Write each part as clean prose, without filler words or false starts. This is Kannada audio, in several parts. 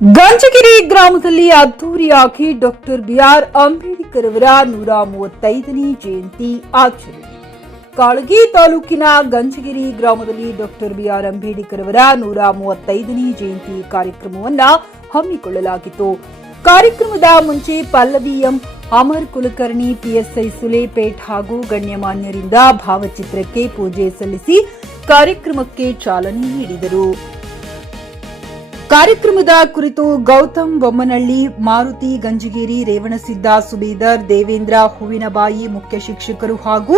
ಗಂಜಗಿರಿ ಗ್ರಾಮದಲ್ಲಿ ಅದ್ದೂರಿಯಾಗಿ ಡಾಕ್ಟರ್ ಬಿಆರ್ ಅಂಬೇಡ್ಕರ್ ಅವರ 135ನೇ ಜಯಂತಿ ಆಚರಣೆ. ಕಾಳಗಿ ತಾಲೂಕಿನ ಗಂಜಗಿರಿ ಗ್ರಾಮದಲ್ಲಿ ಡಾಕ್ಟರ್ ಬಿಆರ್ ಅಂಬೇಡ್ಕರ್ ಅವರ 135ನೇ ಜಯಂತಿ ಕಾರ್ಯಕ್ರಮವನ್ನು ಹಮ್ಮಿಕೊಳ್ಳಲಾಗಿತ್ತು. ಕಾರ್ಯಕ್ರಮದ ಮುಂಚೆ ಪಲ್ಲವಿ ಎಂ ಅಮರ್ ಕುಲಕರ್ಣಿ, ಪಿಎಸ್ಐ ಸುಲೇಪೇಟ್ ಹಾಗೂ ಗಣ್ಯಮಾನ್ಯರಿಂದ ಭಾವಚಿತ್ರಕ್ಕೆ ಪೂಜೆ ಸಲ್ಲಿಸಿ ಕಾರ್ಯಕ್ರಮಕ್ಕೆ ಚಾಲನೆ ನೀಡಿದರು. ಕಾರ್ಯಕ್ರಮದ ಕುರಿತು ಗೌತಮ್ ಬೊಮ್ಮನಹಳ್ಳಿ, ಮಾರುತಿ ಗಂಜಗಿರಿ, ರೇವಣಸಿದ್ದ ಸುಬೇದರ್, ದೇವೇಂದ್ರ ಹೂವಿನಬಾಯಿ, ಮುಖ್ಯ ಶಿಕ್ಷಕರು ಹಾಗೂ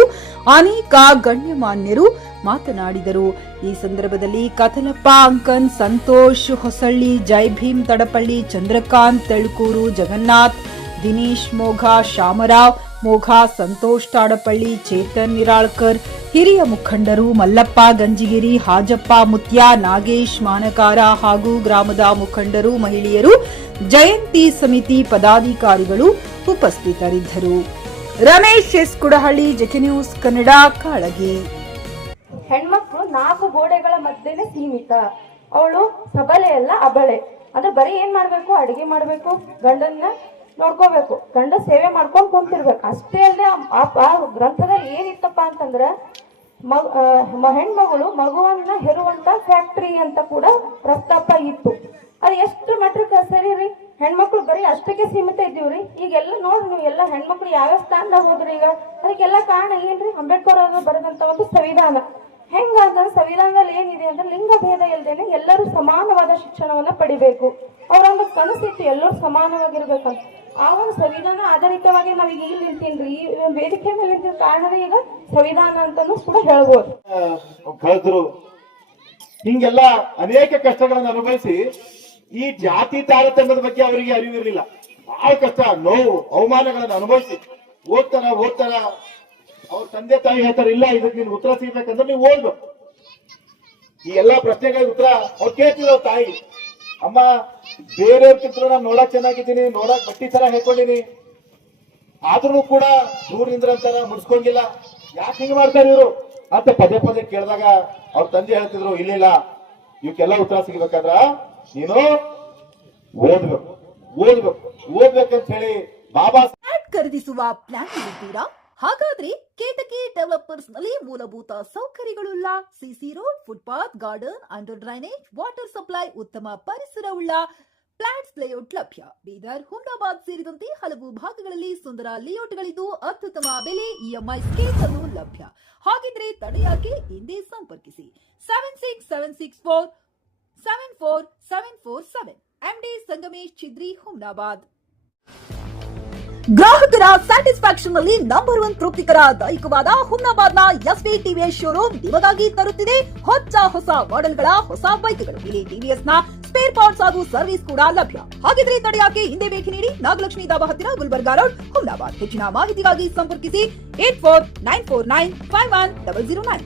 ಅನೇಕ ಗಣ್ಯಮಾನ್ಯರು ಮಾತನಾಡಿದರು. ಈ ಸಂದರ್ಭದಲ್ಲಿ ಕಥಲಪ್ಪ ಅಂಕನ್, ಸಂತೋಷ್ ಹೊಸಳ್ಳಿ, ಜೈ ಭೀಮ್ ತಡಪಳ್ಳಿ, ಚಂದ್ರಕಾಂತ್ ತೆಳ್ಕೂರು, ಜಗನ್ನಾಥ್, ದಿನೇಶ್ ಮೋಘ, ಶಾಮರಾವ್ ಮೋಘ, ಸಂತೋಷ್ ತಾಡಪಳ್ಳಿ, ಚೇತನ್ ನಿರಾಳ್ಕರ್, ಹಿರಿಯ ಮುಖಂಡರು ಮಲ್ಲಪ್ಪ ಗಂಜಿಗಿರಿ, ಹಾಜಪ್ಪ ಮುತ್ಯ, ನಾಗೇಶ್ ಮಾನಕಾರ ಹಾಗೂ ಗ್ರಾಮದ ಮುಖಂಡರು, ಮಹಿಳೆಯರು, ಜಯಂತಿ ಸಮಿತಿ ಪದಾಧಿಕಾರಿಗಳು ಉಪಸ್ಥಿತರಿದ್ದರು. Ramesh S Kudahalli, JK news Kannada, Kalagi. ಹೆಣ್ಮಕ್ಳು 4 ಗೋಡೆಗಳ ಮಧ್ಯೆನೆ ಸೀಮಿತ. ಅವಳು ಸಬಲೆ ಅಲ್ಲ, ಅಬಳೆ. ಅಂದ್ರೆ ಬರೀ ಏನ್ ಮಾಡ್ಬೇಕು, ಅಡಿಗೆ ಮಾಡ್ಬೇಕು, ಗಂಡನ್ನ ನೋಡ್ಕೋಬೇಕು, ಗಂಡ ಸೇವೆ ಮಾಡ್ಕೊಂಡು ಕುಂತಿರ್ಬೇಕು ಅಷ್ಟೇ. ಅಲ್ಲದೆ ಆ ಗ್ರಂಥದಲ್ಲಿ ಏನಿತ್ತಪ್ಪ ಅಂತಂದ್ರ ಹೆಣ್ಮಗಳು ಮಗುವನ್ನ ಹೆರುವಂತ ಫ್ಯಾಕ್ಟ್ರಿ ಅಂತ ಕೂಡ ಪ್ರಸ್ತಾಪ ಇತ್ತು. ಅದು ಎಷ್ಟು ಮಟ್ರಿಕ್ ಸರಿ ರೀ? ಹೆಣ್ಮಕ್ಳು ಬರೀ ಅಷ್ಟಕ್ಕೆ ಸೀಮಿತ ಇದ್ದೀವ್ರಿ. ಈಗೆಲ್ಲ ನೋಡ್ರಿ ನೀವು, ಎಲ್ಲ ಹೆಣ್ಮಕ್ಳು ಯಾವ ಸ್ಥಾನದಾಗ ಹೋದ್ರಿ ಈಗ. ಅದಕ್ಕೆಲ್ಲ ಕಾರಣ ಏನ್ರಿ? ಅಂಬೇಡ್ಕರ್ ಅವರು ಬರೆದಂತ ಒಂದು ಸಂವಿಧಾನ. ಹೆಂಗ ಅಂತಂದ್ರೆ ಸಂವಿಧಾನದಲ್ಲಿ ಏನಿದೆ ಅಂದ್ರೆ ಲಿಂಗ ಭೇದ ಇಲ್ದೇನೆ ಎಲ್ಲರೂ ಸಮಾನವಾದ ಶಿಕ್ಷಣವನ್ನ ಪಡಿಬೇಕು. ಅವರೊಂದು ಕನಸಿತ್ತು ಎಲ್ಲರೂ ಸಮಾನವಾಗಿರ್ಬೇಕಂತ. ಆ ಒಂದು ಸಂವಿಧಾನ ಆಧಾರಿತವಾಗಿ ನಾವೀಗ ಇಲ್ಲಿ ನಿಂತೀನ್ರಿ, ಈ ವೇದಿಕೆ ಮೇಲೆ ನಿಂತಿನ ಕಾರಣವೇ ಈಗ ಸಂವಿಧಾನ ಅಂತಾನು ಕೂಡ ಹೇಳ್ಬೋದು. ಕಳೆದ್ರು ಹಿಂಗೆಲ್ಲ ಅನೇಕ ಕಷ್ಟಗಳನ್ನು ಅನುಭವಿಸಿ ಈ ಜಾತಿ ತಾರತಮ್ಯದ ಬಗ್ಗೆ ಅವರಿಗೆ ಅರಿವಿರಲಿಲ್ಲ. ಬಹಳ ಕಷ್ಟ, ನೋವು, ಅವಮಾನಗಳನ್ನು ಅನುಭವಿಸಿ ಓದ್ತಾರ ಅವ್ರ ತಂದೆ ತಾಯಿ ಹೇಳ್ತಾರೆ, ಇಲ್ಲ ಇದಕ್ಕೆ ನೀನು ಉತ್ತರ ಸಿಗ್ಬೇಕಂದ್ರೆ ನೀವು ಓದ್ಬೇಕು. ಈ ಎಲ್ಲಾ ಪ್ರಶ್ನೆಗಳಿಗೆ ಉತ್ತರ ಅವ್ರು ಕೇಳ್ತಿದ್ರು. ತಾಯಿ, ಅಮ್ಮ ಬೇರೆಯವ್ರಕ್ಕಿಂತ ನಾನು ನೋಡಕ್ ಚೆನ್ನಾಗಿದ್ದೀನಿ, ನೋಡಕ್ ಬಟ್ಟಿ ತರ ಹೇಳ್ಕೊಂಡಿನಿ, ಆದ್ರೂ ಕೂಡ ದೂರಿಂದ ಅಂತಾರ ಮುಡ್ಸ್ಕೊಂಗಿಲ್ಲ, ಯಾಕೆ ಹಿಂಗ್ ಮಾಡ್ತಾರೆ ಇವರು ಅಂತ ಪದೇ ಪದೇ ಕೇಳಿದಾಗ ಅವ್ರ ತಂದೆ ಹೇಳ್ತಿದ್ರು, ಇಲ್ಲ ಇವಕ್ಕೆಲ್ಲ ಉತ್ತರ ಸಿಗ್ಬೇಕಾದ್ರ ನೀನು ಓದ್ಬೇಕಂತ ಹೇಳಿ ಬಾಬಾ ಖರೀದಿಸುವ ಪ್ಲಾನ್ ಇದ್ದೀರಾ? ಹಾಗಾದ್ರೆ ಕೇತಕಿ ಡೆವಲಪರ್ಸ್ ನಲ್ಲಿ ಮೂಲಭೂತ ಸೌಕರ್ಯಗಳುಳ್ಳ CC road, footpath, garden, under drainage, water supply, ಉತ್ತಮ ಪರಿಸರವುಳ್ಳ ಫ್ಲಾಟ್ಸ್ ಲೇಔಟ್ ಲಭ್ಯ. ಬೀದರ್, ಹುಮ್ನಾಬಾದ್ ಸೇರಿದಂತೆ ಹಲವು ಭಾಗಗಳಲ್ಲಿ ಸುಂದರ ಲೇಔಟ್ಗಳಿದ್ದು ಅತ್ಯುತ್ತಮ ಬೆಲೆ, ಇಎಂಐ ಸ್ಕೀಮ್ಸ್ ಅನ್ನು ಲಭ್ಯ. ಹಾಗಿದ್ರೆ ತಡೆಯಾಕೆ ಹಿಂದೆ ಸಂಪರ್ಕಿಸಿ 7676474747 ಎಂಡಿ ಸಂಗಮೇಶ್ ಚಿದ್ರಿ, ಹುಮ್ನಾಬಾದ್. ಗ್ರಾಹಕರ ಸ್ಯಾಟಿಸ್ಫ್ಯಾಕ್ಷನ್ ನಲ್ಲಿ ನಂಬರ್ 1 ತೃಪ್ತಿಕರ ದೈಹಿಕವಾದ ಹುಮ್ನಾಬಾದ್ನ ಎಸ್ವಿ ಟಿವಿಎಸ್ ಶೋರೂಮ್ ನಿಮಗಾಗಿ ತರುತ್ತಿದೆ ಹೊಸ ಮಾಡೆಲ್ಗಳ ಹೊಸ ಬೈಕ್ಗಳು. ಇಲ್ಲಿ ಟಿವಿಎಸ್ ನ ಸ್ಪೇರ್ ಪಾರ್ಟ್ಸ್ ಹಾಗೂ ಸರ್ವಿಸ್ ಕೂಡ ಲಭ್ಯ. ಹಾಗಿದ್ರೆ ತಡೆಯಾಕೆ ಹಿಂದೆ ಭೇಟಿ ನೀಡಿ ನಾಗಲಕ್ಷ್ಮಿ ದಾಬಾ ಹತ್ತಿರ, ಗುಲ್ಬರ್ಗಾ ರೋಡ್, ಹುಮ್ನಾಬಾದ್. ಹೆಚ್ಚಿನ ಮಾಹಿತಿಗಾಗಿ ಸಂಪರ್ಕಿಸಿ 8494951009.